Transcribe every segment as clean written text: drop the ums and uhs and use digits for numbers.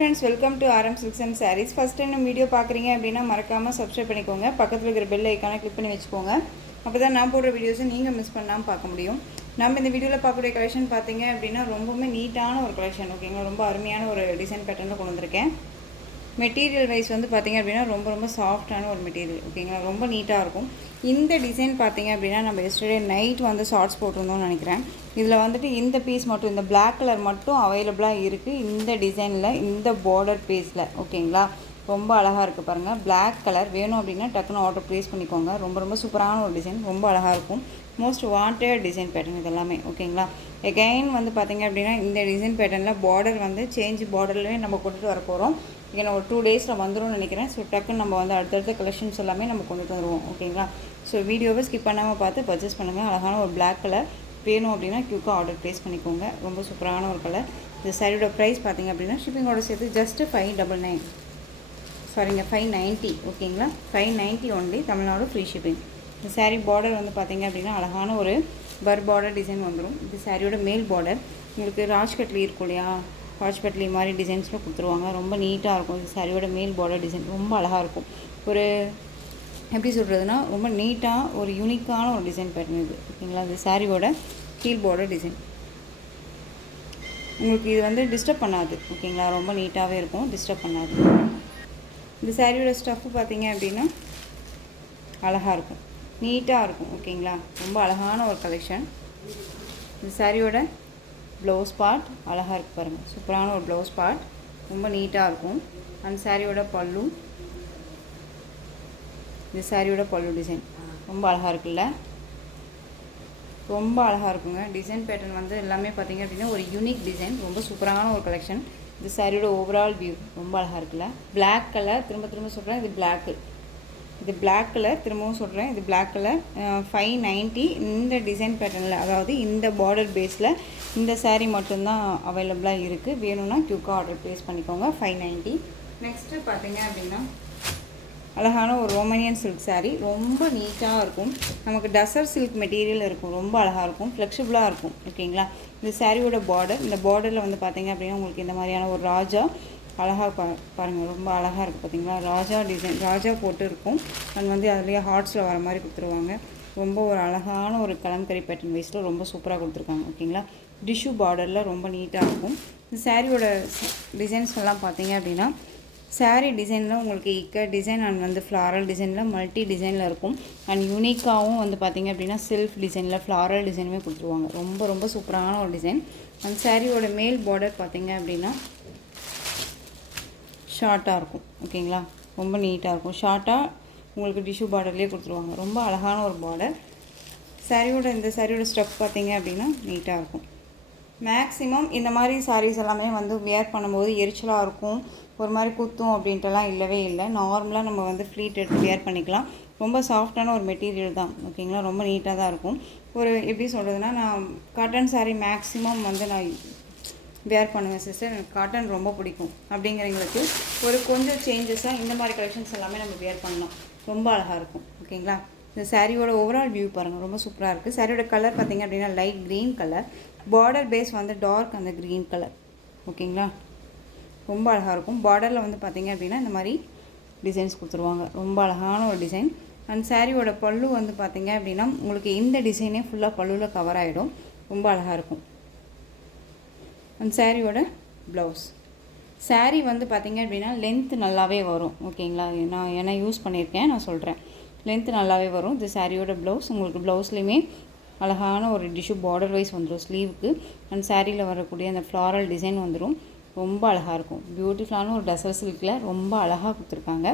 Friends, welcome to RM Silks and Sarees. First time video பார்க்குறீங்க அப்படின்னா மறக்காமல் subscribe பண்ணிக்கோங்க. பக்கத்தில் இருக்கிற பெல் ஐக்கானை கிளிக் பண்ணி வச்சுக்கோங்க. அப்போ தான் நான் போடுற வீடியோஸை நீங்கள் மிஸ் பண்ணாமல் பார்க்க முடியும். நம்ம இந்த வீடியோவில் பார்க்கக்கூடிய கலெக்ஷன் பார்த்தீங்க அப்படின்னா ரொம்பவுமே நீட்டான ஒரு கலெக்ஷன். ஓகேங்களா, ரொம்ப அருமையான ஒரு டிசைன் பேட்டர்னில் கொண்டு வந்திருக்கேன். மெட்டீரியல் வைஸ் வந்து பார்த்திங்க அப்படின்னா ரொம்ப சாஃப்டான ஒரு மெட்டீரியல். ஓகேங்களா, ரொம்ப நீட்டாக இருக்கும். இந்த டிசைன் பார்த்திங்க அப்படின்னா நம்ம எஸ்டர்டே நைட் வந்து ஷார்ட்ஸ் போட்டிருந்தோம்னு நினைக்கிறேன். இதில் வந்துட்டு இந்த பீஸ் மட்டும், இந்த பிளாக் கலர் மட்டும் அவைலபிளாக இருக்குது இந்த டிசைனில், இந்த பார்டர் பீஸில். ஓகேங்களா, ரொம்ப அழகாக இருக்குது பாருங்கள். பிளாக் கலர் வேணும் அப்படின்னா டக்குன்னு ஆர்டர் ப்ளேஸ் பண்ணிக்கோங்க. ரொம்ப சூப்பரான ஒரு டிசைன், ரொம்ப அழகாக இருக்கும். மோஸ்ட் வாண்டட் டிசைன் பேட்டர்ன் இது எல்லாமே. ஓகேங்களா, எகைன் வந்து பார்த்திங்க அப்படின்னா இந்த டிசைன் பேட்டர்னில் பார்டர் வந்து சேஞ்ச் பார்டர்லேயே நம்ம கொண்டுட்டு வர போகிறோம். ஏன்னா ஒரு 2 டேஸில் வந்துடும் நினைக்கிறேன். ஸோ டக்குன்னு நம்ம வந்து அடுத்தடுத்த கலெக்ஷன்ஸ் எல்லாமே நம்ம கொண்டுட்டு வருவோம். ஓகேங்களா, ஸோ வீடியோவை ஸ்கிப் பண்ணாமல் பார்த்து பர்ச்சேஸ் பண்ணுங்கள். அழகான ஒரு பிளாக் கலர் வேணும் அப்படின்னா க்யூக்காக ஆர்டர் ப்ளேஸ் பண்ணிக்கோங்க. ரொம்ப சூப்பரான ஒரு கலர். இந்த சாரியோட ப்ரைஸ் பார்த்திங்க அப்படின்னா ஷிப்பிங்கோட சேர்த்து ஜஸ்ட்டு 599, சாரிங்க 590. ஓகேங்களா, 590 ஒன்லி, தமிழ்நாடு ஃப்ரீ ஷிப்பிங். இந்த சாரீ பார்டர் வந்து பார்த்திங்க அப்படின்னா அழகான ஒரு பர் பார்டர் டிசைன் வந்துடும். இந்த சாரியோட மேல் பார்டர் உங்களுக்கு ராஜ்கட்லி இருக்கும் இல்லையா, ராஜ்கட்லி மாதிரி டிசைன்ஸில் கொடுத்துருவாங்க. ரொம்ப நீட்டாக இருக்கும். இந்த சாரியோட மேல் பார்டர் டிசைன் ரொம்ப அழகாக இருக்கும். ஒரு எப்படி சொல்கிறதுனா ரொம்ப நீட்டாக ஒரு யூனிக்கான ஒரு டிசைன் பேட்டர்ன் இது. ஓகேங்களா, இந்த சாரியோட கீழ் பார்டர் டிசைன் உங்களுக்கு இது வந்து டிஸ்டர்ப் பண்ணாது. ஓகேங்களா, ரொம்ப நீட்டாகவே இருக்கும், டிஸ்டர்ப் பண்ணாது. இந்த சாரியோட ஸ்டஃப்பு பார்த்திங்க அப்படின்னா அழகாக இருக்கும், நீட்டாக இருக்கும். ஓகேங்களா, ரொம்ப அழகான ஒரு கலெக்ஷன். இந்த சாரியோட ப்ளவுஸ் பார்ட் அழகாக இருக்குது பாருங்கள். சூப்பரான ஒரு ப்ளவுஸ் பார்ட், ரொம்ப நீட்டாக இருக்கும். அந்த சாரியோட பல்லு, இந்த சாரியோட பல்லு டிசைன் ரொம்ப அழகாக இருக்குல்ல, ரொம்ப அழகாக இருக்குங்க. டிசைன் பேட்டர்ன் வந்து எல்லாமே பார்த்திங்க அப்படின்னா ஒரு யூனிக் டிசைன், ரொம்ப சூப்பரான ஒரு கலெக்ஷன். இந்த சாரியோட ஓவரால் வியூ ரொம்ப அழகாக இருக்குல்ல. பிளாக் கலர், திரும்ப சொல்கிறேன், இது பிளாக்கு, இது பிளாக் கலர், திரும்பவும் சொல்கிறேன், இது பிளாக் கலர். 590 இந்த டிசைன் பேட்டர்னில், அதாவது இந்த பார்டர் பேஸில் இந்த சாரீ மட்டும்தான் அவைலபிளாக இருக்குது. வேணும்னா க்யூக்காக ஆர்டர் ப்ளேஸ் பண்ணிக்கோங்க. 590. நெக்ஸ்ட்டு பார்த்திங்க அப்படின்னா அழகான ஒரு ரோமானியன் சில்க் சாரீ, ரொம்ப நீட்டாக இருக்கும். நமக்கு டசர் சில்க் மெட்டீரியல் இருக்கும், ரொம்ப அழகாக இருக்கும், ஃப்ளெக்சிபிளாக இருக்கும். ஓகேங்களா, இந்த சாரியோட பார்டர், இந்த பார்டரில் வந்து பார்த்திங்க அப்படின்னா உங்களுக்கு இந்த மாதிரியான ஒரு ராஜா அழகாக பாருங்கள், ரொம்ப அழகாக இருக்குது. பார்த்திங்களா, ராஜா டிசைன், ராஜா போட்டு இருக்கும். அண்ட் வந்து அதுலேயே ஹார்ட்ஸில் வர மாதிரி கொடுத்துருவாங்க. ரொம்ப ஒரு அழகான ஒரு கலம்கரி பேட்டர்ன் வைஸில் ரொம்ப சூப்பராக கொடுத்துருக்காங்க. ஓகேங்களா, டிஷ்யூ பார்டரில் ரொம்ப நீட்டாக இருக்கும். இந்த சாரியோட டிசைன்ஸ் எல்லாம் பார்த்திங்க அப்படின்னா சாரீ டிசைனில் உங்களுக்கு டிசைன் அண்ட் வந்து ஃப்ளாரல் டிசைனில் மல்டி டிசைனில் இருக்கும். அண்ட் யூனிக்காகவும் வந்து பார்த்திங்க அப்படின்னா செல்ஃப் டிசைனில் ஃப்ளாரல் டிசைனுமே கொடுத்துருவாங்க. ரொம்ப சூப்பரான ஒரு டிசைன். அந்த சாரியோட மேல் பார்டர் பார்த்திங்க அப்படின்னா ஷார்ட்டாக இருக்கும். ஓகேங்களா, ரொம்ப நீட்டாக இருக்கும். ஷார்ட்டாக உங்களுக்கு டிஷ்யூ பார்டர்லேயே கொடுத்துருவாங்க. ரொம்ப அழகான ஒரு பார்டர். இந்த சாரியோட ஸ்டஃப் பார்த்திங்க அப்படின்னா நீட்டாக இருக்கும். மேக்ஸிமம் இந்த மாதிரி சாரீஸ் எல்லாமே வந்து வியர் பண்ணும்போது எரிச்சலாக இருக்கும், ஒரு மாதிரி குத்தும் அப்படின்ட்டுலாம் இல்லவே இல்லை. நார்மலாக நம்ம வந்து ஃப்ளீட் எடுத்து வியர் பண்ணிக்கலாம். ரொம்ப சாஃப்டான ஒரு மெட்டீரியல் தான். ஓகேங்களா, ரொம்ப நீட்டாக தான் இருக்கும். ஒரு எப்படி சொல்கிறதுனா, நான் காட்டன் சாரீ மேக்ஸிமம் வந்து நான் வியர் பண்ணுவேன் சிஸ்டர். எனக்கு காட்டன் ரொம்ப பிடிக்கும். அப்படிங்கிறவங்களுக்கு ஒரு கொஞ்சம் சேஞ்சஸாக இந்த மாதிரி கலெக்ஷன்ஸ் எல்லாமே நம்ம வியர் பண்ணலாம். ரொம்ப அழகாக இருக்கும். ஓகேங்களா, இந்த சாரியோட ஓவரால் வியூ பாருங்கள், ரொம்ப சூப்பராக இருக்குது. சாரியோட கலர் பார்த்திங்க அப்படின்னா light green colour, border base வந்து டார்க் அந்த க்ரீன் கலர். ஓகேங்களா, ரொம்ப அழகாக இருக்கும். பார்டரில் வந்து பார்த்திங்க அப்படின்னா இந்த மாதிரி டிசைன்ஸ் கொடுத்துருவாங்க. ரொம்ப அழகான ஒரு டிசைன். அந்த சாரியோட பல்லு வந்து பார்த்திங்க அப்படின்னா உங்களுக்கு இந்த டிசைனே ஃபுல்லாக பல்லுவில் கவர் ஆகிடும். ரொம்ப அழகாக இருக்கும். அந்த சாரியோட ப்ளவுஸ், சாரீ வந்து பார்த்திங்க அப்படின்னா லென்த்து நல்லாவே வரும். ஓகேங்களா, நான் ஏன்னா யூஸ் பண்ணியிருக்கேன், நான் சொல்கிறேன், லென்த்து நல்லாவே வரும். இந்த சாரியோட ப்ளவுஸ் உங்களுக்கு ப்ளவுஸ்லேயுமே அழகான ஒரு டிஷ்யூ பார்டர் வைஸ் வந்துடும் ஸ்லீவுக்கு. அண்ட் சாரியில் வரக்கூடிய அந்த ஃப்ளாரல் டிசைன் வந்துடும். ரொம்ப அழகாக இருக்கும். பியூட்டிஃபுல்லான ஒரு டசர் சில்கில் ரொம்ப அழகாக கொடுத்துருக்காங்க.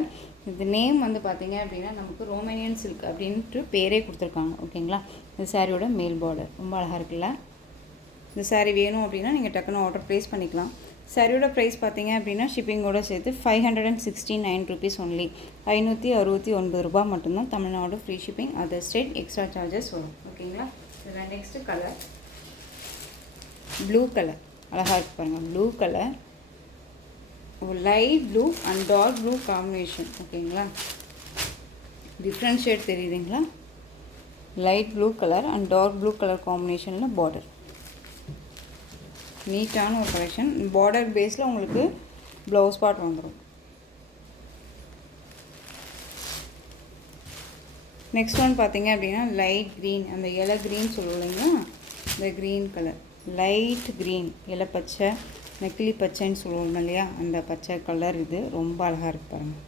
இந்த நேம் வந்து பார்த்திங்க அப்படின்னா நமக்கு ரோமானியன் சில்க் அப்படின்ட்டு பேரே கொடுத்துருக்காங்க. ஓகேங்களா, இந்த சாரியோட மேல் பார்டர் ரொம்ப அழகாக இருக்குல்ல. இந்த சாரீ வேணும் அப்படின்னா நீங்கள் டக்குன்னு ஆர்டர் ப்ளேஸ் பண்ணிக்கலாம். சாரியோட ப்ரைஸ் பார்த்திங்க அப்படின்னா ஷிப்பிங்கோடு சேர்த்து 569 ருபீஸ் ஒன்லி, 569 ரூபா மட்டும்தான். Tamil Nadu free shipping, other state extra charges வரும். ஓகேங்களா, இதில் நெக்ஸ்ட்டு கலர் ப்ளூ கலர் அழகாக இருக்குது பாருங்கள். ப்ளூ கலர், ஒரு light blue and dark blue combination. ஓகேங்களா, டிஃப்ரெண்ட் ஷேட் தெரியுதுங்களா. Light blue colour and dark blue colour காம்பினேஷனில் பார்டர், நீட்டான ஒரு கலெக்ஷன். பார்டர் பேஸில் உங்களுக்கு ப்ளவுஸ் பார்ட் வந்துடும். நெக்ஸ்ட் ஒன் பார்த்தீங்க அப்படின்னா லைட் க்ரீன், அந்த இலை க்ரீன் சொல்லுவோம் இல்லைங்களா, இந்த க்ரீன் கலர் லைட் க்ரீன், இலை பச்சை நெக்கிலி பச்சைன்னு சொல்லுவோம் இல்லையா, அந்த பச்சை கலர். இது ரொம்ப அழகாக இருக்குது பாருங்கள்.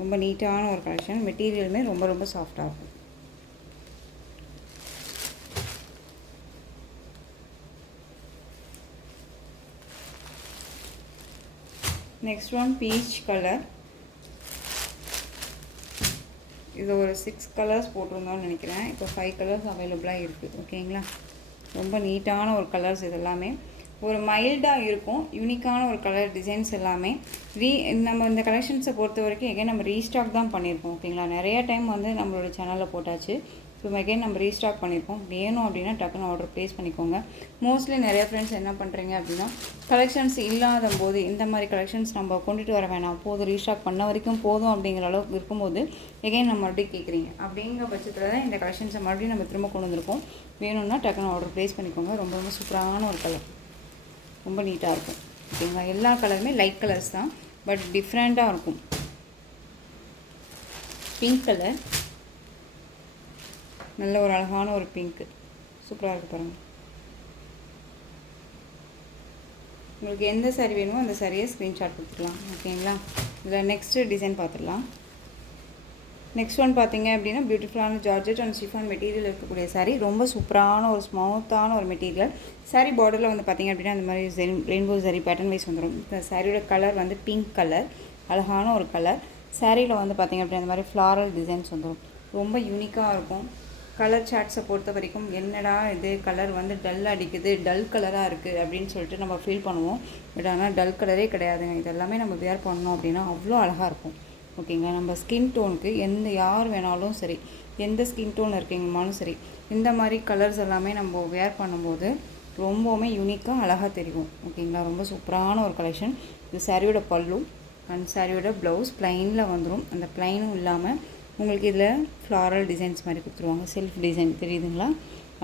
ரொம்ப நீட்டான ஒரு கலெக்ஷன். மெட்டீரியலுமே ரொம்ப ரொம்ப சாஃப்டாக இருக்கும். Next one peach colour. இது ஒரு 6 கலர்ஸ் போட்டிருந்தோன்னு நினைக்கிறேன். இப்போ 5 கலர்ஸ் அவைலபிளாக இருக்குது. ஓகேங்களா, ரொம்ப நீட்டான ஒரு கலர்ஸ். இது எல்லாமே ஒரு மைல்டாக இருக்கும், யூனிக்கான ஒரு கலர் டிசைன்ஸ் எல்லாமே. நம்ம இந்த கலெக்ஷன்ஸை பொறுத்த வரைக்கும் எகைன் நம்ம ரீஸ்டாக் தான் பண்ணியிருக்கோம். ஓகேங்களா, நிறைய டைம் வந்து நம்மளோட சேனலில் போட்டாச்சு. ஸோ எகைன் நம்ம ரீஸ்டாக் பண்ணியிருக்கோம். வேணும் அப்படின்னா டக்குன்னு ஆர்டர் ப்ளேஸ் பண்ணிக்கோங்க. மோஸ்ட்லி நிறைய ஃப்ரெண்ட்ஸ் என்ன பண்ணுறீங்க அப்படின்னா, கலெக்ஷன்ஸ் இல்லாத போது இந்த மாதிரி கலெக்ஷன்ஸ் நம்ம கொண்டுட்டு வர வேணாம், போதும் ரீஸ்டாக் பண்ண வரைக்கும் போதும் அப்படிங்கிற அளவுக்கு இருக்கும்போது எகைன் நம்ம மறுபடியும் கேட்குறீங்க. அப்படிங்கிற பட்சத்தில் தான் இந்த கலெக்ஷன்ஸை மறுபடியும் நம்ம திரும்ப கொண்டு வந்திருக்கோம். வேணும்னா டக்குன்னு ஆர்டர் ப்ளேஸ் பண்ணிக்கோங்க. ரொம்ப ரொம்ப சூப்பரான ஒரு கலர், ரொம்ப நீட்டாக இருக்கும். ஓகேங்களா, எல்லா கலருமே லைட் கலர்ஸ் தான், பட் டிஃப்ரெண்ட்டாக இருக்கும். பிங்க் கலர், நல்ல ஒரு அழகான ஒரு பிங்க்கு, சூப்பராக இருக்குது பாருங்கள். உங்களுக்கு எந்த சாரீ வேணுமோ அந்த சாரியை ஸ்க்ரீன்ஷாட் கொடுத்துக்கலாம். ஓகேங்களா, இதில் நெக்ஸ்ட்டு டிசைன் பார்த்துடலாம். நெக்ஸ்ட் ஒன் பார்த்தீங்க அப்படின்னா பியூட்டிஃபுல்லான ஜார்ஜெட் அண்ட் ஷிஃபான் மெட்டீரியல் இருக்கக்கூடிய சாரீ. ரொம்ப சூப்பரான ஒரு ஸ்மூத்தான ஒரு மெட்டீரியல். சாரீ பார்டரில் வந்து பார்த்திங்க அப்படின்னா அந்த மாதிரி ரெயின்போ சாரீ பேட்டர்ன் வைஸ் வந்துடும். இந்த சாரியோட கலர் வந்து பிங்க் கலர், அழகான ஒரு கலர். சாரியில் வந்து பார்த்திங்க அப்படின்னா அந்த மாதிரி ஃப்ளாரல் டிசைன்ஸ் வந்துடும். ரொம்ப யூனிக்காக இருக்கும். கலர் சார்ட்ஸை பொறுத்த வரைக்கும் என்னடா இது கலர் வந்து டல் அடிக்குது, டல் கலராக இருக்குது அப்படின்னு சொல்லிட்டு நம்ம ஃபீல் பண்ணுவோம். பட் ஆனால் டல் கலரே கிடையாதுங்க. இது எல்லாமே நம்ம வேர் பண்ணோம் அப்படின்னா அவ்வளோ அழகாக இருக்கும். ஓகேங்களா, நம்ம ஸ்கின் டோனுக்கு யார் வேணாலும் சரி, எந்த ஸ்கின் டோன் இருக்கீங்கனாலும் சரி, இந்த மாதிரி கலர்ஸ் எல்லாமே நம்ம வேர் பண்ணும்போது ரொம்பவுமே யூனிக்காக அழகாக தெரியும். ஓகேங்களா, ரொம்ப சூப்பரான ஒரு கலெக்ஷன். இது சாரியோட பல்லு அண்ட் சாரியோட ப்ளவுஸ் ப்ளைனில் வந்துடும். அந்த ப்ளைனும் இல்லாமல் உங்களுக்கு இதில் ஃப்ளாரல் டிசைன்ஸ் மாதிரி கொடுத்துருவாங்க. செல்ஃப் டிசைன் தெரியுதுங்களா,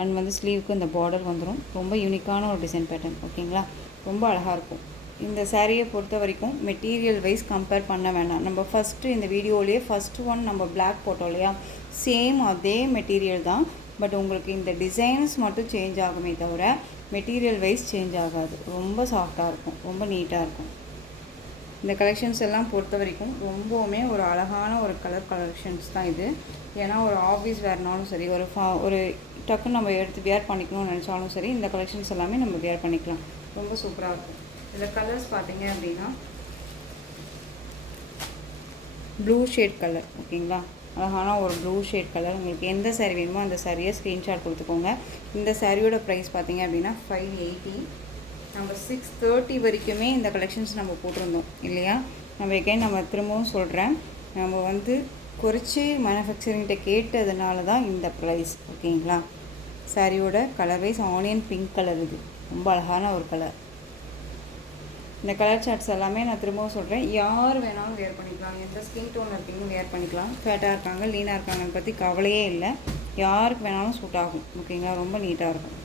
அண்ட் வந்து ஸ்லீவுக்கு இந்த பார்டர் வந்துடும். ரொம்ப யூனிக்கான ஒரு டிசைன் பேட்டர்ன். ஓகேங்களா, ரொம்ப அழகாக இருக்கும். இந்த சாரியை பொறுத்த வரைக்கும் மெட்டீரியல் வைஸ் கம்பேர் பண்ண வேண்டாம். நம்ம ஃபஸ்ட்டு இந்த வீடியோலேயே ஃபஸ்ட்டு ஒன் நம்ம பிளாக் போட்டோம் இல்லையா, சேம் அதே மெட்டீரியல் தான். பட் உங்களுக்கு இந்த டிசைன்ஸ் மட்டும் சேஞ்ச் ஆகுமே தவிர மெட்டீரியல் வைஸ் சேஞ்ச் ஆகாது. ரொம்ப சாஃப்டாக இருக்கும், ரொம்ப நீட்டாக இருக்கும். இந்த கலெக்ஷன்ஸ் எல்லாம் பொறுத்த வரைக்கும் ரொம்பவுமே ஒரு அழகான ஒரு கலர் கலெக்ஷன்ஸ் தான் இது. ஏன்னா ஒரு ஆஃபீஸ் வேர்னாலும் சரி, ஒரு டக்குன்னு நம்ம எடுத்து வேர் பண்ணிக்கணும்னு நினச்சாலும் சரி, இந்த கலெக்ஷன்ஸ் எல்லாமே நம்ம வேர் பண்ணிக்கலாம். ரொம்ப சூப்பராக இருக்கும். இதில் கலர்ஸ் பார்த்தீங்க அப்படின்னா ப்ளூ ஷேட் கலர். ஓகேங்களா, அழகான ஒரு ப்ளூ ஷேட் கலர். உங்களுக்கு எந்த சாரீ வேணுமோ அந்த சாரியை ஸ்க்ரீன்ஷாட் கொடுத்துக்கோங்க. இந்த சாரியோட ப்ரைஸ் பார்த்தீங்க அப்படின்னா 580. நம்ம 630 வரைக்குமே இந்த கலெக்ஷன்ஸ் நம்ம போட்டிருந்தோம் இல்லையா. நம்ம திரும்பவும் சொல்கிறேன், நம்ம வந்து குறைச்சி மேனுஃபேக்சரிங்கிட்ட கேட்டதுனால தான் இந்த ப்ரைஸ். ஓகேங்களா, சாரியோட colour wise onion pink colour. இது ரொம்ப அழகான ஒரு கலர். இந்த கலர் சார்ட்ஸ் எல்லாமே நான் திரும்பவும் சொல்கிறேன், யார் வேணாலும் வேர் பண்ணிக்கலாம். எந்த ஸ்கின் டோன் இருக்கீங்க வேர் பண்ணிக்கலாம். ஃபேட்டாக இருக்காங்க, லீனாக இருக்காங்கன்னு பற்றி கவலையே இல்லை. யாருக்கு வேணாலும் சூட் ஆகும். ஓகேங்களா, ரொம்ப நீட்டாக இருக்கும்.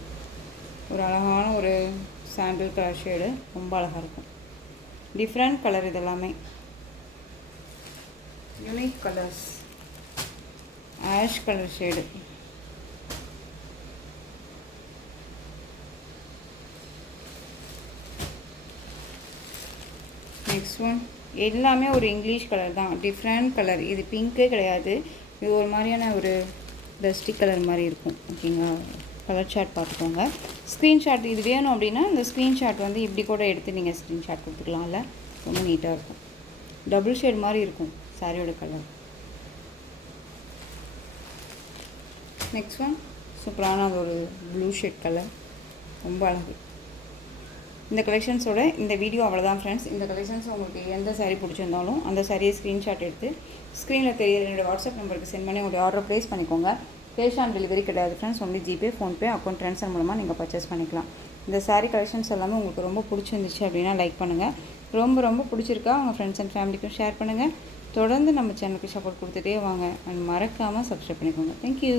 ஒரு அழகான ஒரு சாண்டில் கலர் ஷேடு, ரொம்ப அழகாக இருக்கும். டிஃப்ரெண்ட் கலர், இதெல்லாமே unique colours. Ash colour shade, next one எல்லாமே ஒரு இங்கிலீஷ் கலர் தான், டிஃப்ரெண்ட் கலர். இது பிங்க்கே கிடையாது, இது ஒரு மாதிரியான ஒரு டஸ்டி கலர் மாதிரி இருக்கும். ஓகேங்களா, கலர் சார்ட் பார்த்துக்கோங்க. ஸ்க்ரீன்ஷாட் இது வேணும் அப்படின்னா இந்த ஸ்க்ரீன்ஷாட் வந்து இப்படி கூட எடுத்து நீங்கள் ஸ்க்ரீன்ஷாட் கொடுத்துக்கலாம்ல. ரொம்ப நீட்டாக இருக்கும். டபுள் ஷேட் மாதிரி இருக்கும் சாரியோட கலர். நெக்ஸ்ட் ஒன் சூப்பரான ஒரு ப்ளூ ஷேட் கலர், ரொம்ப அழகு. இந்த கலெக்ஷன்ஸோட இந்த வீடியோ அவ்வளோதான் ஃப்ரெண்ட்ஸ். இந்த கலெக்ஷன்ஸ் உங்களுக்கு எந்த சாரீ பிடிச்சிருந்தாலும் அந்த சாரியை ஸ்க்ரீன்ஷாட் எடுத்து ஸ்க்ரீனில் தெரியுற என்னோடய வாட்ஸ்அப் நம்பருக்கு சென்ட் பண்ணி உங்களுடைய ஆர்டர் ப்ளேஸ் பண்ணிக்கோங்க. கேஷ் ஆன் டெலிவரி கிடையாது friends, only GPay, PhonePe, account transfer மூலமாக நீங்கள் பர்ச்சேஸ் பண்ணிக்கலாம். இந்த சாரீ கலெக்ஷன்ஸ் எல்லாமே உங்களுக்கு ரொம்ப பிடிச்சிருந்துச்சு அப்படின்னா லைக் பண்ணுங்கள். ரொம்ப பிடிச்சிருக்கா உங்கள் ஃப்ரெண்ட்ஸ் அண்ட் ஃபேமிலிக்கும் ஷேர் பண்ணுங்கள். தொடர்ந்து நம்ம சேனலுக்கு சப்போர்ட் கொடுத்துட்டே வாங்க. அண்ட் மறக்காமல் சப்ஸ்கிரைப் பண்ணிக்கோங்க. தேங்க்யூ.